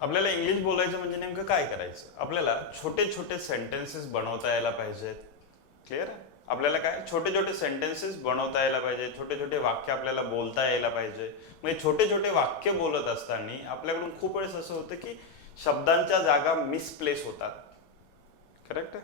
आपल्याला इंग्लिश बोलायचं म्हणजे नेमकं काय करायचं? आपल्याला छोटे छोटे सेंटेन्सेस बनवता यायला पाहिजेत. क्लिअर? आपल्याला काय छोटे छोटे सेंटेन्सेस बनवता यायला पाहिजे, छोटे छोटे वाक्य आपल्याला बोलता यायला पाहिजे. म्हणजे छोटे छोटे वाक्य बोलत असताना आपल्याकडून खूप वेळेस असं होतं की शब्दांच्या जागा मिसप्लेस होतात. करेक्ट?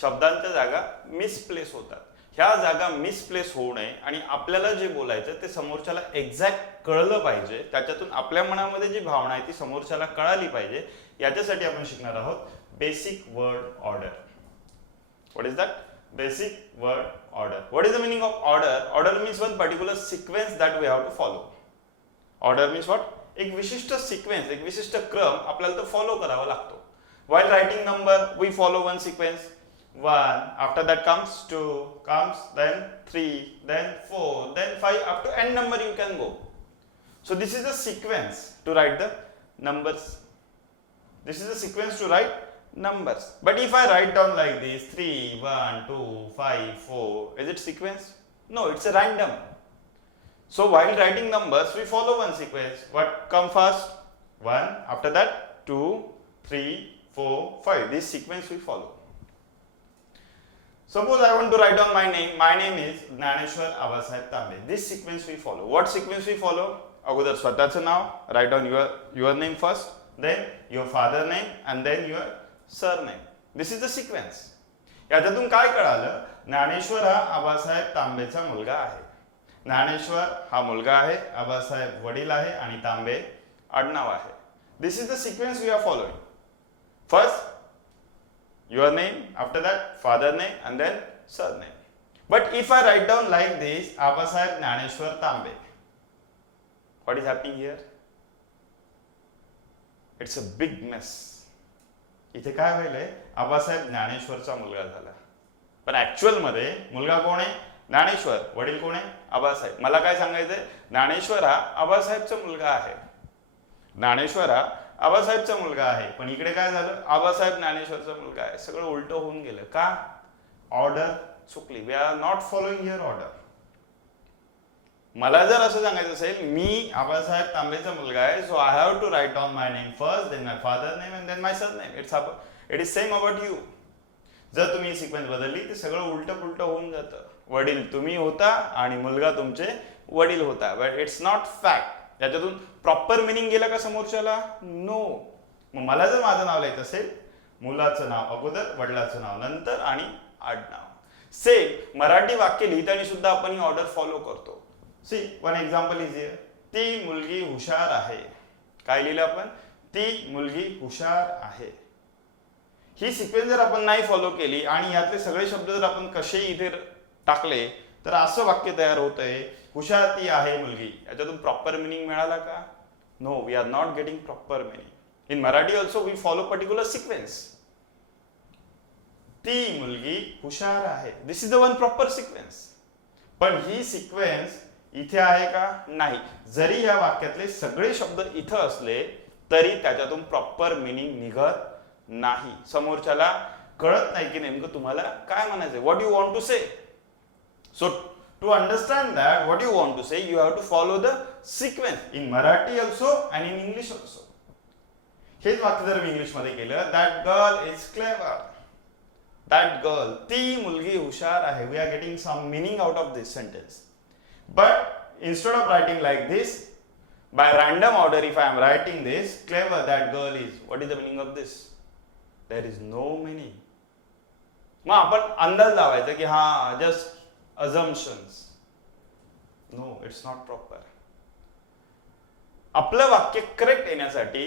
शब्दांच्या जागा मिसप्लेस होतात. ह्या जागा मिसप्लेस होऊ नये आणि आपल्याला जे बोलायचं ते समोरच्याला एक्झॅक्ट कळलं पाहिजे, त्याच्यातून आपल्या मनामध्ये जी भावना आहे ती समोरच्याला कळाली पाहिजे. याच्यासाठी आपण शिकणार आहोत basic word order. What is that? Basic word order. What is the meaning of order? Order means one particular sequence that we have to follow. Order means what? एक विशिष्ट सिक्वेन्स, एक विशिष्ट क्रम आपल्याला तो फॉलो करावा लागतो. While writing number, we follow one sequence. 1, after that comes 2, comes then 3, then 4, then 5, up to n number you can go. So this is the sequence to write the numbers. This is the sequence to write numbers. But if I write down like this, 3, 1, 2, 5, 4, is it sequence? No, it's a random. So while writing numbers, we follow one sequence. What come first? 1, after that 2, 3, 4, 5. This sequence we follow. Suppose I want to write down my name. My name is Gnaneshwar Abasaheb Tambe. This sequence we follow. What sequence we follow? अगोदर स्वतःचं नाव, write down your name first, then your father name and then your surname. This is the sequence. याच्यातून काय कळालं? ज्ञानेश्वर हा आबासाहेब तांबेचा मुलगा आहे. ज्ञानेश्वर हा मुलगा आहे, आबासाहेब वडील आहे आणि तांबे आडनाव आहे. This is the sequence we are following. First, your name, after that, father name, and then surname. But if I write down like this, Abasaheb Gnaneshwar Tambe, what is happening here? It's a big mess. इथे काय व्हायलंय? आबासाहेब ज्ञानेश्वरचा मुलगा झाला. पण ऍक्च्युअल मध्ये मुलगा कोण आहे? ज्ञानेश्वर. वडील कोण आहे? आबासाहेब. मला काय सांगायचंय? ज्ञानेश्वर हा आबासाहेबचा मुलगा आहे. ज्ञानेश्वर हा आबासाहेबचा मुलगा आहे. पण इकडे काय झालं? आबासाहेब ज्ञानेश्वरचा मुलगा आहे. सगळं उलट होऊन गेलं. का? ऑर्डर चुकली. We are not following your order. मला जर असं सांगायचं असेल मी आबासाहेब तांबेचा मुलगा आहे, so I have to write down my name first, then my father name and then my surname. It is same about you. जर तुम्ही सिक्वेन्स बदलली तर सगळं उलट पुलट होऊन जातं. वडील तुम्ही होता आणि मुलगा तुमचे वडील होता. But it's not fact. त्याच्यातून प्रॉपर मिनिंग गेला का समोरच्याला? नो. मग मला जर माझं नाव लिहायचं असेल, मुलाचं नाव अगोदर, वडिलाचं नाव नंतर आणि आडनाव. सेम मराठी वाक्य लिहिताना सुद्धा आपण ही ऑर्डर फॉलो करतो. सी वन एक्झाम्पल इज हिअर. ती मुलगी हुशार आहे. काय लिहिलं आपण? ती मुलगी हुशार आहे. ही सिक्वेन्स जर आपण नाही फॉलो केली आणि यातले सगळे शब्द जर आपण कसे इथे टाकले तर असं वाक्य तयार होतंय, हुशार ती आहे मुलगी. याच्यातून प्रॉपर मिनिंग मिळाला का? No, we are not getting proper meaning. In Marathi also we follow particular sequence. ती मुलगी हुशार आहे. This is the one proper sequence. पण ही सिक्वेन्स इथे आहे का? नाही. जरी या वाक्यातले सगळे शब्द इथं असले तरी त्याच्यातून प्रॉपर मिनिंग निघत नाही. समोरच्याला कळत नाही की नेमकं तुम्हाला काय म्हणायचंय. व्हॉट यू वॉन्ट टू से. So to understand that what you want to say, you have to follow the sequence in Marathi also and in English also. हेच वाक्य जर मी इंग्लिश मध्ये केलं, that girl is clever. That girl, ती मुलगी हुशार आहे. We are getting some meaning out of this sentence. But instead of writing like this, by random order, if I am writing this, clever, that girl is. What is the meaning of this? There is no meaning. मग आपण अंदाज लावायचा की हा just assumptions. No, it's not proper. आपलं वाक्य करेक्ट येण्यासाठी,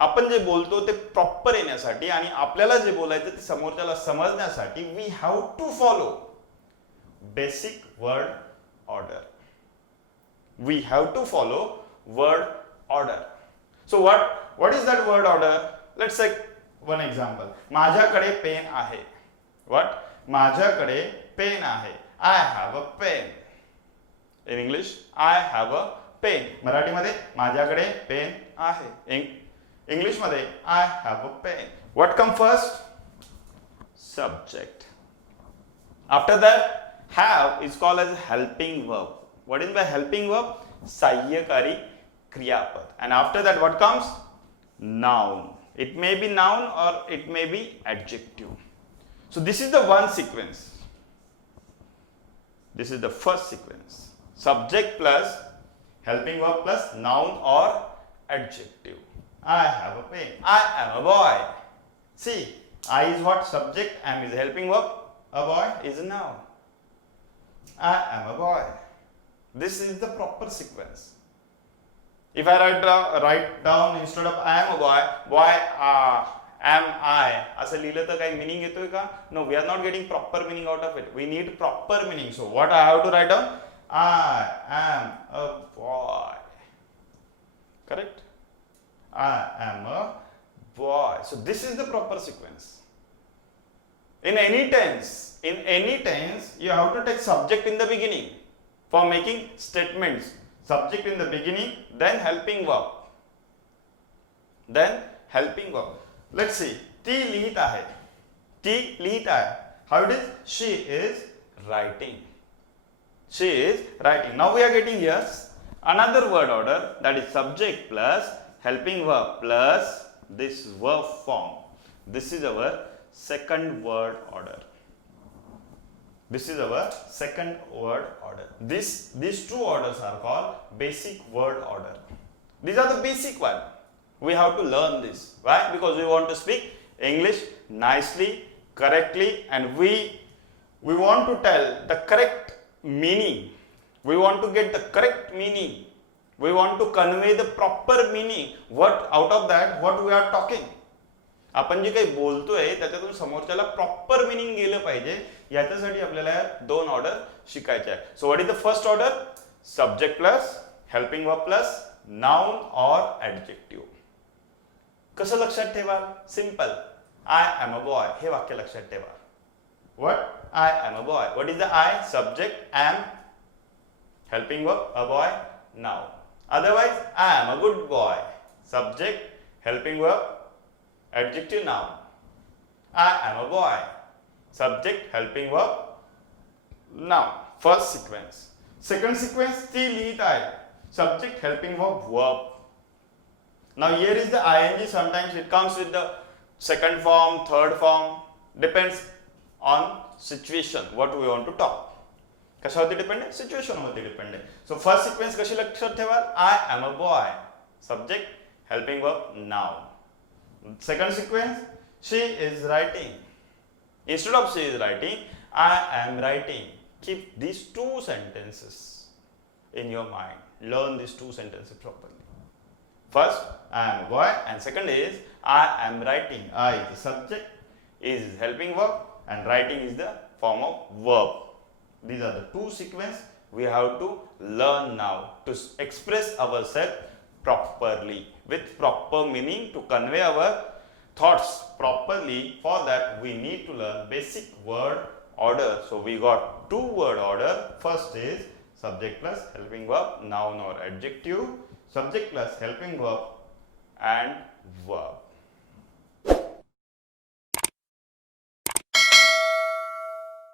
आपण जे बोलतो ते प्रॉपर येण्यासाठी आणि आपल्याला जे बोलायचं ते समोरच्याला समजण्यासाठी we have to follow basic word order. We have to follow word order. So what is that word order? Let's take one example. माझ्याकडे पेन आहे. व्हॉट? माझ्याकडे पेन आहे. I have a pen. In English, I have a pen. मराठीमध्ये माझ्याकडे pen आहे. इंग्लिशमध्ये I have a pen. What come first? Subject. After that, have is called as helping verb. What is by helping verb? सहाय्यकारी क्रियापद. And after that, what comes? noun. It may be noun or it may be adjective. So this is the one sequence. This is the first sequence. Subject plus helping verb plus noun or adjective. I have a pen. I am a boy. See, I is what? Subject. Am is helping verb. A boy is a noun. I am a boy. This is the proper sequence. If I write down instead of I am a boy am I असं लिहिलं तर काही meaning येतोय का? No, we are not getting proper meaning out of it. We need proper meaning. So what I have to write down? I am a boy. Correct? I am a boy. So this is the proper sequence. In any tense, you have to take subject in the beginning for making statements. Subject in the beginning, then helping verb. Then helping verb. Let's see. ती लिहित आहे. ती लिहित आहे. How it is? She is writing. She is writing. Now we are getting here another word order, that is subject plus helping verb plus this verb form. This is our second word order. This is our second word order. These two orders are called basic word order. These are the basic one. We have to learn this. Why? Because we want to speak English nicely, correctly, and we want to tell the correct meaning. We want to get the correct meaning. We want to convey the proper meaning. What out of that, what we are talking. आपण जे काही बोलतोय त्याच्यातून समोरच्याला proper meaning गेलं पाहिजे याच्यासाठी आपल्याला दोन ऑर्डर शिकायचे आहे. So what is the first order? Subject plus helping verb plus noun or adjective. कसं लक्षात ठेवा? Simple. I am a boy हे वाक्य लक्षात ठेवा. What? I am a boy. What is the I? Subject. Am helping verb a boy noun. Otherwise I am a good boy. Subject helping verb adjective noun. I am a boy. Subject helping verb noun. First sequence. Second sequence, ती लिहित आहे. Subject helping verb. Now here is the ing. Sometimes it comes with the second form, third form. Depends on situation. What we want to talk. कशावरती depend आहे? Situation वरती depend आहे. So first sequence कशी लक्षात ठेवा? I am a boy. Subject helping verb noun. Second sequence, she is writing. Instead of she is writing, I am writing. Keep these two sentences in your mind. Learn these two sentences properly. First, I am a boy, and second is I am writing. I is the subject, is helping verb, and writing is the form of verb. These are the two sequences we have to learn now to express ourselves properly with proper meaning, to convey our thoughts properly. For that we need to learn basic word order. So we got two word order. First is subject plus helping verb, noun or adjective. Subject plus helping verb and verb.